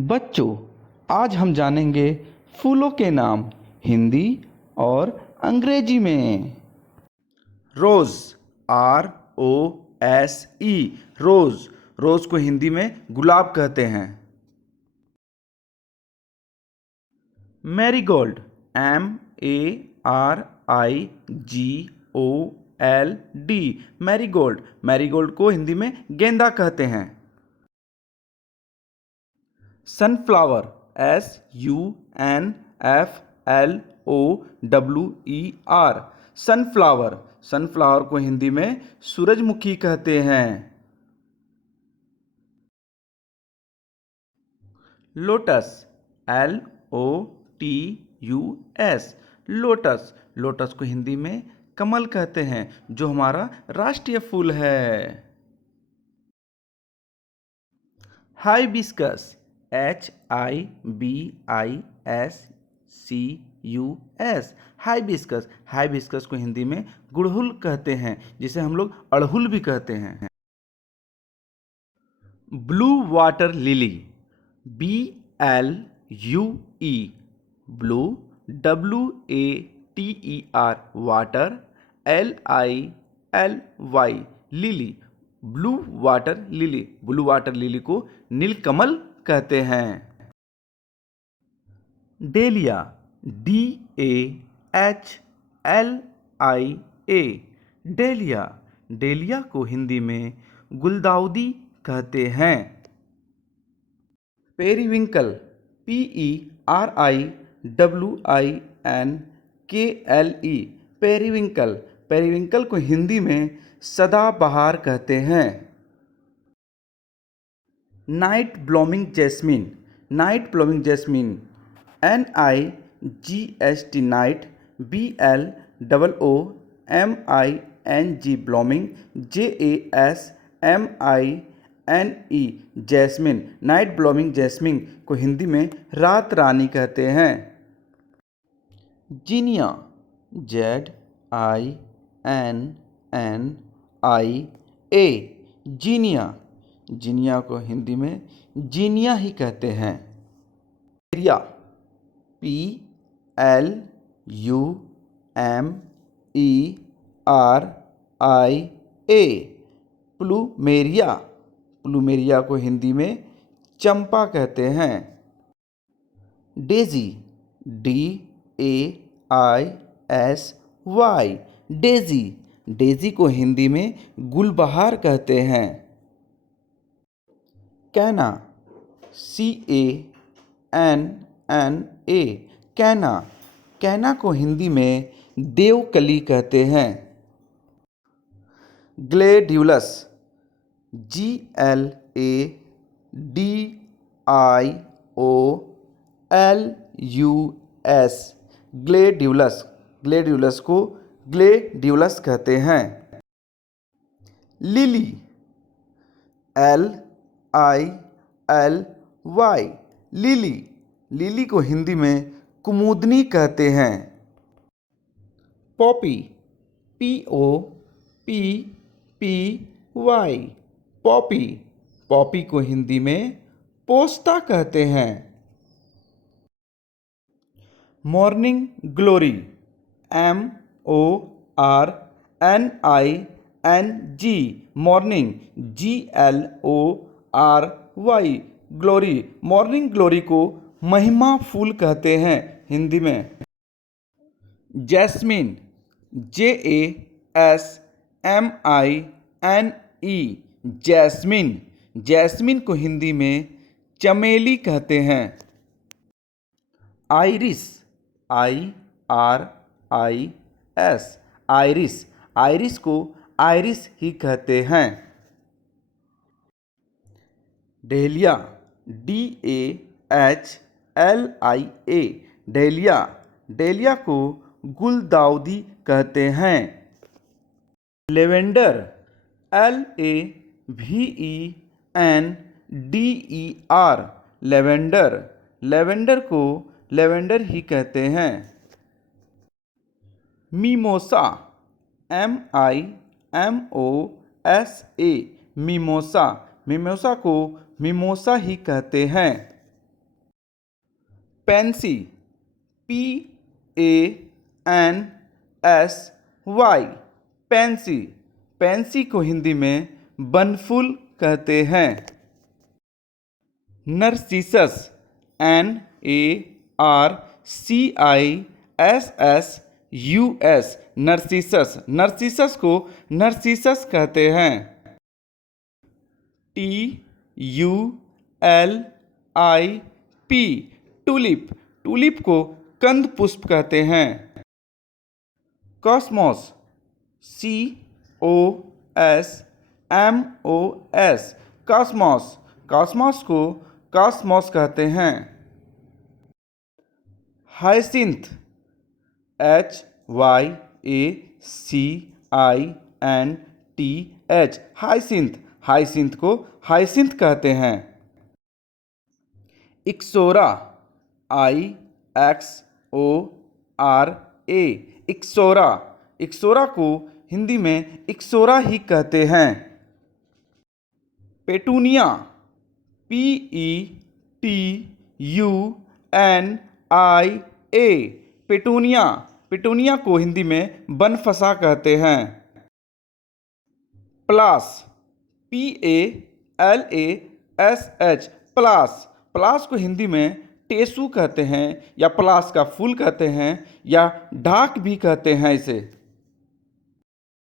बच्चों, आज हम जानेंगे फूलों के नाम हिंदी और अंग्रेजी में। रोज़, ROSE, रोज़। रोज़ को हिंदी में गुलाब कहते हैं। Marigold, MARIGOLD, marigold. मैरीगोल्ड को हिंदी में गेंदा कहते हैं। Sunflower, SUNFLOWER, sunflower. सनफ्लावर को हिंदी में सूरजमुखी कहते हैं। Lotus, LOTUS, lotus. लोटस को हिंदी में कमल कहते हैं, जो हमारा राष्ट्रीय फूल है। Hibiscus, HIBISCUS, hibiscus. हाइबिस्कस को हिंदी में गुड़हुल कहते हैं, जिसे हम लोग अड़हुल भी कहते हैं। Blue water lily, BLUE, blue, WATER, water, LILY, lily. Blue water lily. Blue water lily को नीलकमल कहते हैं। Dahlia, DAHLIA, dahlia. डेलिया को हिंदी में गुलदाउदी कहते हैं। Periwinkle, PERIWINKLE, periwinkle. पेरीविंकल को हिंदी में सदाबहार कहते हैं। Night blooming jasmine, night blooming jasmine, NIGHT, night, BLOOMING, blooming, JASMINE, jasmine. Night blooming jasmine को हिंदी में रात रानी कहते हैं। जीनिया, ZINNIA, जीनिया। जीनिया को हिंदी में जीनिया ही कहते हैं। Plumeria, PLUMERIA, plumeria. प्लूमेरिया को हिंदी में चंपा कहते हैं। Daisy, DAISY, Daisy. डेजी को हिंदी में गुलबहार कहते हैं। कैना, CANNA, कैना। कैना को हिंदी में देवकली कहते हैं। ग्लेड्यूलस, GLADIOLUS, ग्लेड्यूलस। ग्लेड्यूलस को ग्लेड्यूलस कहते हैं। Lily, LILY, lily. लिली को हिंदी में कुमुदनी कहते हैं। Poppy, POPPY, Poppy. पॉपी को हिंदी में पोस्ता कहते हैं। Morning glory, MORNING, morning, GLORY, glory. Morning glory को महिमा फूल कहते हैं हिंदी में। Jasmine, JASMINE, jasmine. जैस्मिन को हिंदी में चमेली कहते हैं। Iris, IRIS, iris. आइरिस को आइरिस ही कहते हैं। Dahlia, DAHLIA, dahlia. डेलिया को गुलदाउदी कहते हैं। Lavender, LAVENDER, lavender. लेवेंडर को लेवेंडर ही कहते हैं। मीमोसा, MIMOSA, मीमोसा। मीमोसा को मिमोसा ही कहते हैं। Pence, PANSY, Pence. पेंसी को हिंदी में बनफूल कहते हैं। नरसिसस, NARCISSUS, नरसिसस। नरसिसस को नरसिसस कहते हैं। TULIP, tulip. टूलिप को कंद पुष्प कहते हैं। Cosmos, COSMOS, Cosmos. कॉस्मोस को कॉस्मोस कहते हैं। Hyacinth, HYACINTH, hyacinth. हाइसिंथ को हाइसिंथ कहते हैं। Ixora, IXORA, ixora. इक्सोरा को हिंदी में इक्सोरा ही कहते हैं। Petunia, PETUNIA, petunia. पेटूनिया को हिंदी में बनफसा कहते हैं। पलास, PALASH, पलास। पलास को हिंदी में टेसू कहते हैं या पलास का फूल कहते हैं या ढाक भी कहते हैं इसे।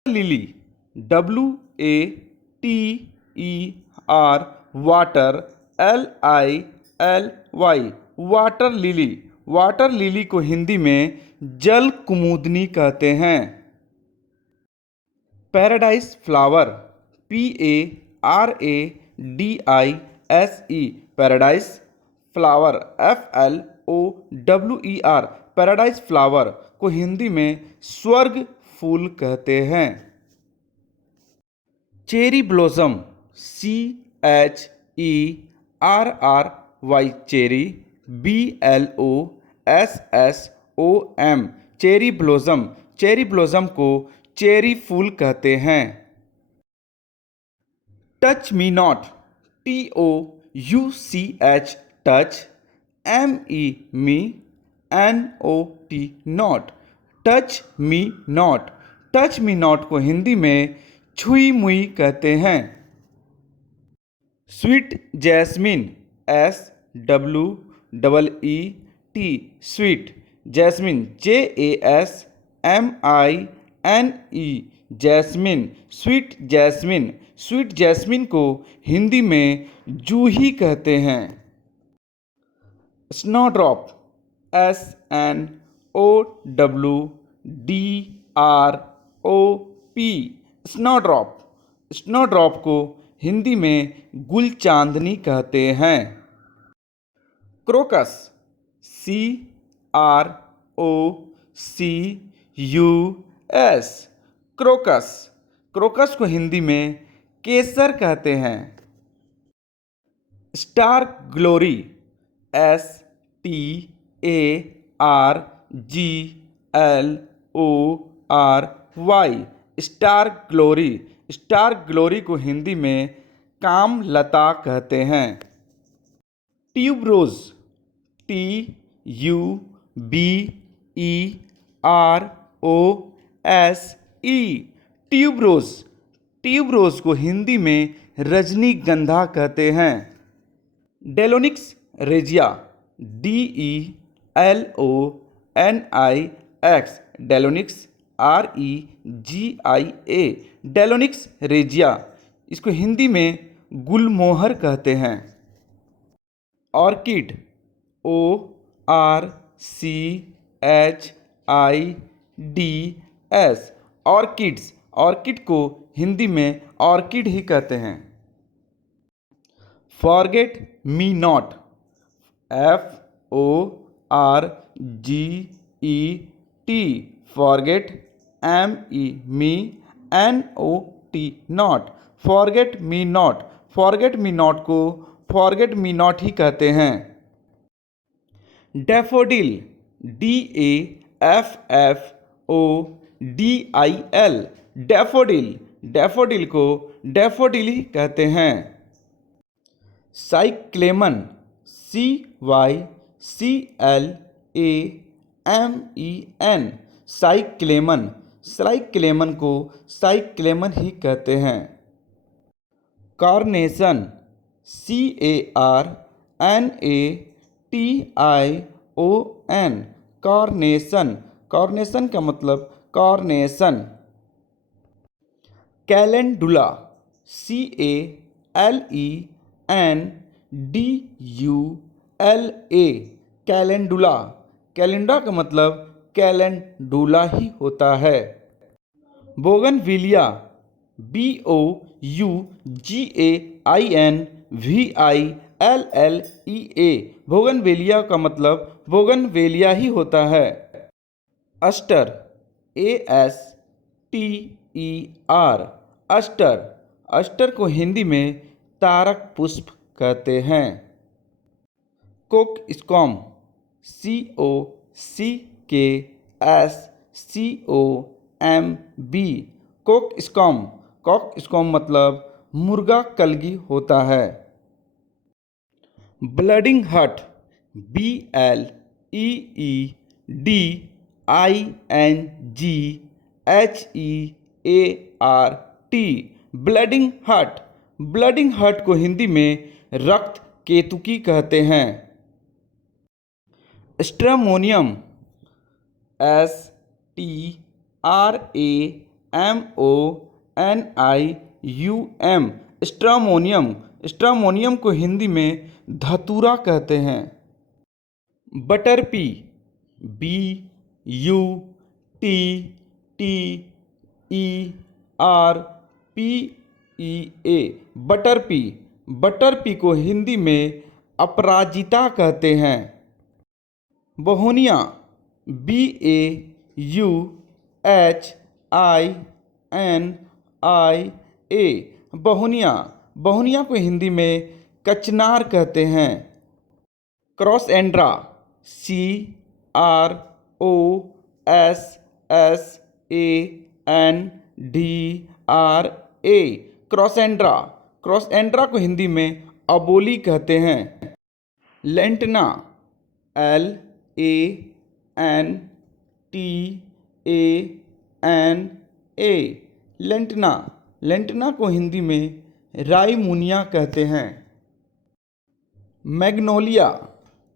Lily, WATER, water, LILY, water lily. Water lily को हिंदी में जल कुमुदनी कहते हैं। Paradise flower, PARADISE, paradise flower, FLOWER, paradise flower को हिंदी में स्वर्ग फूल कहते हैं। Cherry blossom, CHERRY, cherry, BLOSSOM, cherry blossom. Cherry blossom को चेरी फूल कहते हैं। Touch me not, TOUCH, touch, ME NOT, not. Touch me not. Touch me not को हिंदी में छुई मुई कहते हैं। Sweet jasmine, SWEET, sweet jasmine, JASMINE, jasmine, sweet jasmine. Sweet jasmine को हिंदी में जूही कहते हैं। Snowdrop, SNOWDROP, snowdrop. स्नोड्रॉप को हिंदी में गुल चांदनी कहते हैं। Crocus, CROCUS, crocus. क्रोकस को हिंदी में केसर कहते हैं। Star glory, STARGLORY, star glory. Star glory को हिंदी में कामलता कहते हैं। Tuberose, TUBEROSE, tuberose. ट्यूबरोज को हिंदी में रजनीगंधा कहते हैं। Delonix regia, DELONIX, Delonix REGIA, Delonix regia. इसको हिंदी में गुलमोहर कहते हैं। Orchid, ORCHIDS, orchids. ऑर्किड को हिंदी में ऑर्किड ही कहते हैं। Forget me not, FORGET, forget, MENOT, not. Forget me not. Forget me not को फॉरगेट मी नॉट ही कहते हैं। Daffodil, DAFFODIL, daffodil. डैफोडिल को डैफोडिल ही कहते हैं। साइक्लेमन, CLAMEN, साइक्लेमन। साइक्लेमन को साइक्लेमन ही कहते हैं। Carnation, CARNATION, carnation. कार्नेशन का मतलब कार्नेशन। Calendula, CALENDULA, calendula. कैलेंडा का मतलब कैलेंडुला ही होता है। बोगनविलिया, BOUGAINVILLEA, बोगनवेलिया का मतलब बोगनवेलिया ही होता है। Aster, ASTER, Aster. अस्टर को हिंदी में तारक पुष्प कहते हैं। कोकस्कॉम, COCKSCOMB, कोकस्कॉम। कोकस्कॉम मतलब मुर्गा कलगी होता है। Bleeding heart, BLEDINGHEART, bleeding heart. Bleeding heart को हिंदी में रक्त केतुकी कहते हैं। Stramonium, STRAMONIUM, stramonium. स्ट्रामोनियम को हिंदी में धतूरा कहते हैं। बटरपी, BUTTERPEA, बटरपी। बटरपी को हिंदी में अपराजिता कहते हैं। बहोनिया, BAUHINIA, बहोनिया। बहोनिया को हिंदी में कचनार कहते हैं। क्रॉसएंड्रा, CROSSANDRA, क्रॉसएंड्रा। क्रॉसएंड्रा को हिंदी में अबोली कहते हैं। लेंटना, LANTANA, लेंटना। लेंटना को हिंदी में राईमुनिया कहते हैं। Magnolia,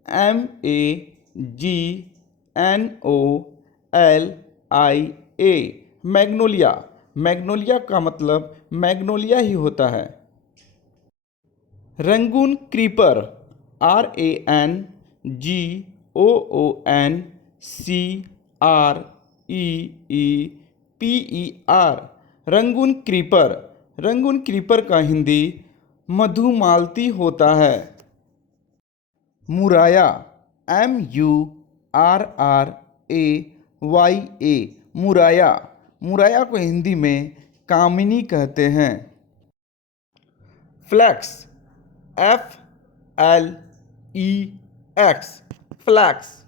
MAGNOLIA, Magnolia. मैग्नोलिया का मतलब मैग्नोलिया ही होता है। Rangoon creeper, RANGOONCREEPER, Rangoon creeper. Rangoon creeper का हिंदी मधुमालती होता है। मुराया, MURRAYA, मुराया। मुराया को हिंदी में कामिनी कहते हैं। Flex, FLEX, flex.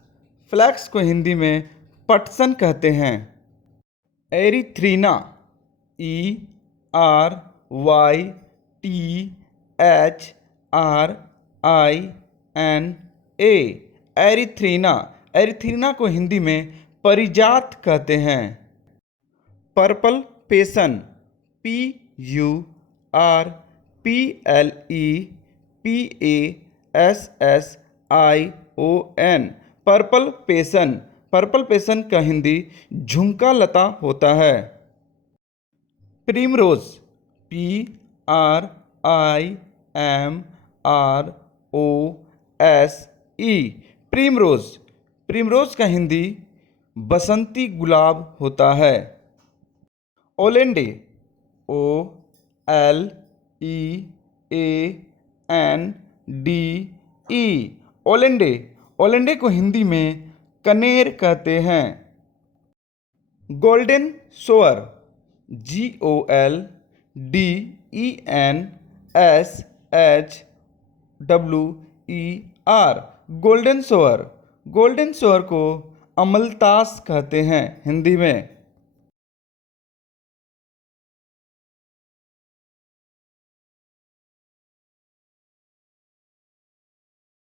फ्लैक्स को हिंदी में पटसन कहते हैं। एरिथ्रीना, ERYTHRINA, एरिथ्रीना। एरिथ्रीना को हिंदी में परिजात कहते हैं। पर्पल पेशन, PURPLEPASSION, पर्पल पेशन। पर्पल पेशन का हिंदी झुमका लता होता है। Primrose, PRIMROSE, primrose. प्रिमरोज का हिंदी बसंती गुलाब होता है। ओलेंडे, OLEANDE, ओलेंडे। ओलेंडे को हिंदी में कनेर कहते हैं। Golden shore, GOLDENSHWER, golden shore. Golden shore को अमलतास कहते हैं हिंदी में।